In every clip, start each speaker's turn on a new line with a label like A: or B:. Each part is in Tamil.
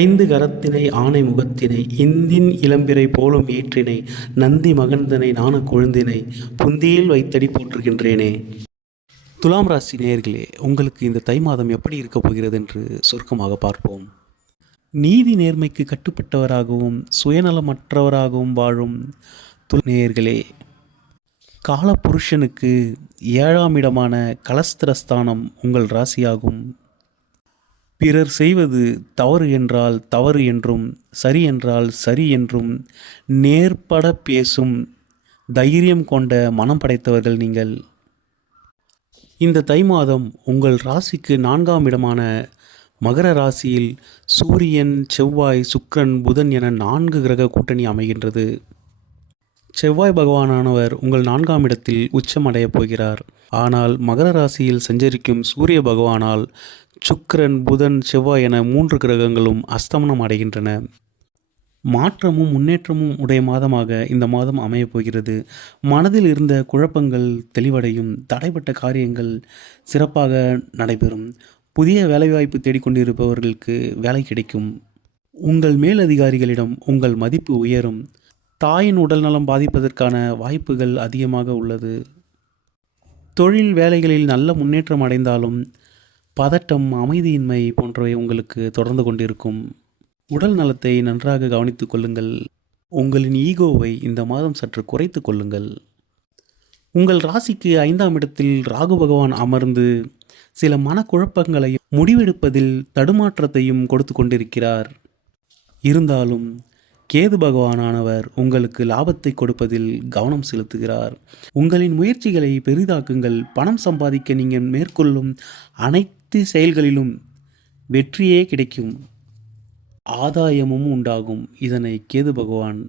A: ஐந்து கரத்தினை ஆனை முகத்தினை இந்தின் இளம்பிறை போலும் ஏற்றினை நந்தி மகந்தனை நாண கொழுந்தினை புந்தியில் வைத்தடி போற்றுகின்றேனே. துலாம் ராசி நேயர்களே உங்களுக்கு இந்த தை மாதம் எப்படி இருக்கப் போகிறது என்று சுருக்கமாக பார்ப்போம். நீதி நேர்மைக்கு கட்டுப்பட்டவராகவும் சுயநலமற்றவராகவும் வாழும் துல நேயர்களே காலபுருஷனுக்கு ஏழாம் இடமான கலஸ்திரஸ்தானம் உங்கள் ராசியாகும். பிறர் செய்வது தவறு என்றால் தவறு என்றும் சரி என்றால் சரி என்றும் நேர்பட பேசும் தைரியம் கொண்ட மனம் படைத்தவர்கள் நீங்கள். இந்த தை மாதம் உங்கள் ராசிக்கு நான்காம் இடமான மகர ராசியில் சூரியன் செவ்வாய் சுக்கிரன் புதன் என நான்கு கிரக கூட்டணி அமைகின்றது. செவ்வாய் பகவானானவர் உங்கள் நான்காம் இடத்தில் உச்சம் போகிறார். ஆனால் மகர ராசியில் சஞ்சரிக்கும் சூரிய பகவானால் சுக்கிரன் புதன் செவ்வாய் என மூன்று கிரகங்களும் அஸ்தமனம் அடைகின்றன. மாற்றமும் முன்னேற்றமும் உடைய மாதமாக இந்த மாதம் அமையப் போகிறது. மனதில் இருந்த குழப்பங்கள் தெளிவடையும். தடைப்பட்ட காரியங்கள் சிறப்பாக நடைபெறும். புதிய வேலைவாய்ப்பு தேடிக்கொண்டிருப்பவர்களுக்கு வேலை கிடைக்கும். உங்கள் மேலதிகாரிகளிடம் உங்கள் மதிப்பு உயரும். தாயின் உடல்நலம் பாதிப்பதற்கான வாய்ப்புகள் அதிகமாக உள்ளது. தொழில் வேலைகளில் நல்ல முன்னேற்றம் அடைந்தாலும் பதட்டம் அமைதியின்மை போன்றவை உங்களுக்கு தொடர்ந்து கொண்டிருக்கும். உடல் நலத்தை நன்றாக கவனித்துக் கொள்ளுங்கள். உங்களின் ஈகோவை இந்த மாதம் சற்று குறைத்து கொள்ளுங்கள். உங்கள் ராசிக்கு ஐந்தாம் இடத்தில் ராகு பகவான் அமர்ந்து சில மனக்குழப்பங்களையும் முடிவெடுப்பதில் தடுமாற்றத்தையும் கொடுத்து கொண்டிருக்கிறார். இருந்தாலும் கேது பகவானானவர் உங்களுக்கு லாபத்தை கொடுப்பதில் கவனம் செலுத்துகிறார். உங்களின் முயற்சிகளை பெரிதாக்குங்கள். பணம் சம்பாதிக்க நீங்கள் மேற்கொள்ளும் அனைத்து செயல்களிலும் வெற்றியே கிடைக்கும். ஆதாயமும் உண்டாகும். இதனை கேது பகவான்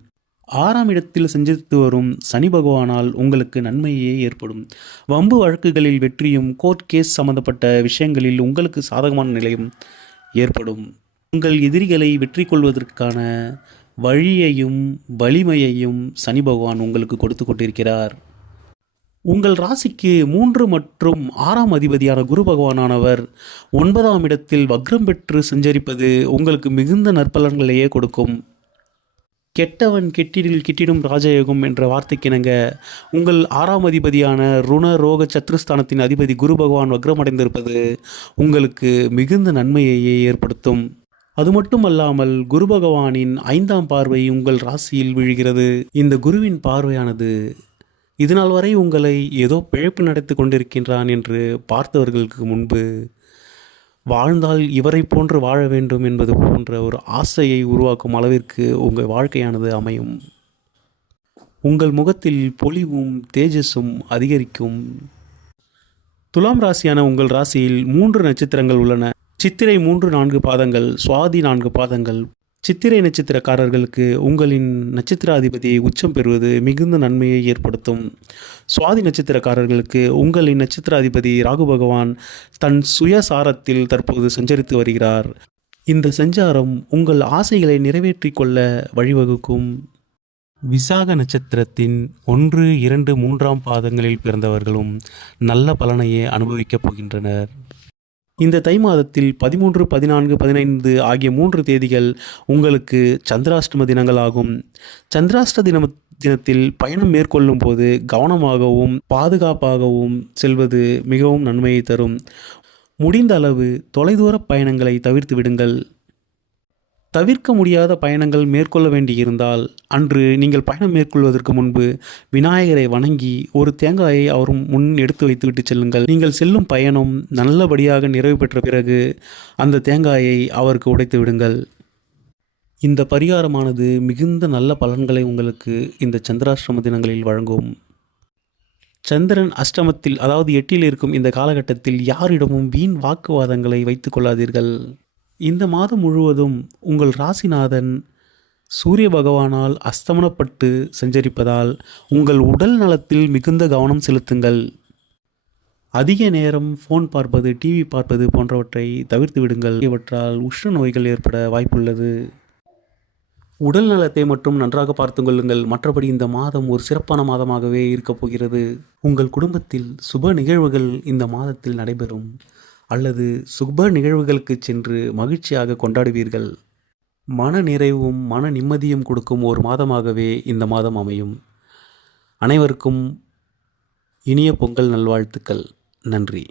A: ஆறாம் இடத்தில் சஞ்சரித்து வரும் சனி பகவானால் உங்களுக்கு நன்மையே ஏற்படும். வம்பு வழக்குகளில் வெற்றியும் கோர்ட் கேஸ் சம்பந்தப்பட்ட விஷயங்களில் உங்களுக்கு சாதகமான நிலையும் ஏற்படும். உங்கள் எதிரிகளை வெற்றி கொள்வதற்கான வழியையும் வலிமையையும் சனி பகவான் உங்களுக்கு கொடுத்து கொண்டிருக்கிறார். உங்கள் ராசிக்கு மூன்று மற்றும் ஆறாம் அதிபதியான குரு பகவானானவர் ஒன்பதாம் இடத்தில் வக்ரம் பெற்று சஞ்சரிப்பது உங்களுக்கு மிகுந்த நற்பலன்களையே கொடுக்கும். கெட்டவன் கெட்டிடில் கிட்டிடும் ராஜயோகம் என்ற வார்த்தைக்கிணங்க உங்கள் ஆறாம் அதிபதியான ருண ரோக சத்ருஸ்தானத்தின் அதிபதி குரு பகவான் வக்ரமடைந்திருப்பது உங்களுக்கு மிகுந்த நன்மையையே ஏற்படுத்தும். அது மட்டுமல்லாமல் குரு பகவானின் ஐந்தாம் பார்வை உங்கள் ராசியில் விழுகிறது. இந்த குருவின் பார்வையானது இதுநாள் வரை உங்களை ஏதோ பிழைப்பு நடத்தி கொண்டிருக்கின்றான் என்று பார்த்தவர்களுக்கு முன்பு வாழ்ந்தால் இவரை போன்று வாழ வேண்டும் என்பது போன்ற ஒரு ஆசையை உருவாக்கும் அளவிற்கு உங்கள் வாழ்க்கையானது அமையும். உங்கள் முகத்தில் பொலிவும் தேஜஸும் அதிகரிக்கும். துலாம் ராசியான உங்கள் ராசியில் மூன்று நட்சத்திரங்கள் உள்ளன. சித்திரை மூன்று நான்கு பாதங்கள் சுவாதி நான்கு பாதங்கள். சித்திரை நட்சத்திரக்காரர்களுக்கு உங்களின் நட்சத்திராதிபதி உச்சம் பெறுவது மிகுந்த நன்மையை ஏற்படுத்தும். சுவாதி நட்சத்திரக்காரர்களுக்கு உங்களின் நட்சத்திராதிபதி ராகு பகவான் தன் சுயசாரத்தில் தற்போது சஞ்சரித்து வருகிறார். இந்த சஞ்சாரம் உங்கள் ஆசைகளை நிறைவேற்றிக் கொள்ள வழிவகுக்கும். விசாக நட்சத்திரத்தின் ஒன்று இரண்டு மூன்றாம் பாதங்களில் பிறந்தவர்களும் நல்ல பலனையே அனுபவிக்கப் போகின்றனர். இந்த தை மாதத்தில் பதிமூன்று பதினான்கு பதினைந்து ஆகிய மூன்று தேதிகள் உங்களுக்கு சந்திராஷ்டம தினங்களாகும். சந்திராஷ்ட தின தினத்தில் பயணம் மேற்கொள்ளும் போது கவனமாகவும் பாதுகாப்பாகவும் செல்வது மிகவும் நன்மையை தரும். முடிந்த அளவு தொலைதூர பயணங்களை தவிர்த்து விடுங்கள். தவிர்க்க முடியாத பயணங்கள் மேற்கொள்ள வேண்டியிருந்தால் அன்று நீங்கள் பயணம் மேற்கொள்வதற்கு முன்பு விநாயகரை வணங்கி ஒரு தேங்காயை அவர் முன் எடுத்து வைத்துவிட்டு செல்லுங்கள். நீங்கள் செல்லும் பயணம் நல்லபடியாக நிறைவு பெற்ற பிறகு அந்த தேங்காயை அவருக்கு உடைத்து விடுங்கள். இந்த பரிகாரமானது மிகுந்த நல்ல பலன்களை உங்களுக்கு இந்த சந்திராஷ்டிரம தினங்களில் வழங்கும். சந்திரன் அஷ்டமத்தில் அதாவது எட்டில் இருக்கும் இந்த காலகட்டத்தில் யாரிடமும் வீண் வாக்குவாதங்களை வைத்துக் கொள்ளாதீர்கள். இந்த மாதம் முழுவதும் உங்கள் ராசிநாதன் சூரிய பகவானால் அஸ்தமனப்பட்டு சஞ்சரிப்பதால் உங்கள் உடல் நலத்தில் மிகுந்த கவனம் செலுத்துங்கள். அதிக நேரம் ஃபோன் பார்ப்பது டிவி பார்ப்பது போன்றவற்றை தவிர்த்து விடுங்கள். இவற்றால் உஷ்ண நோய்கள் ஏற்பட வாய்ப்புள்ளது. உடல் நலத்தை மட்டும் நன்றாக பார்த்து கொள்ளுங்கள். மற்றபடி இந்த மாதம் ஒரு சிறப்பான மாதமாகவே இருக்கப் போகிறது. உங்கள் குடும்பத்தில் சுப நிகழ்வுகள் இந்த மாதத்தில் நடைபெறும். அல்லது சுப நிகழ்வுகளுக்கு சென்று மகிழ்ச்சியாக கொண்டாடுவீர்கள். மன நிறைவும் மன நிம்மதியும் கொடுக்கும் ஒரு மாதமாகவே இந்த மாதம் அமையும். அனைவருக்கும் இனிய பொங்கல் நல்வாழ்த்துக்கள். நன்றி.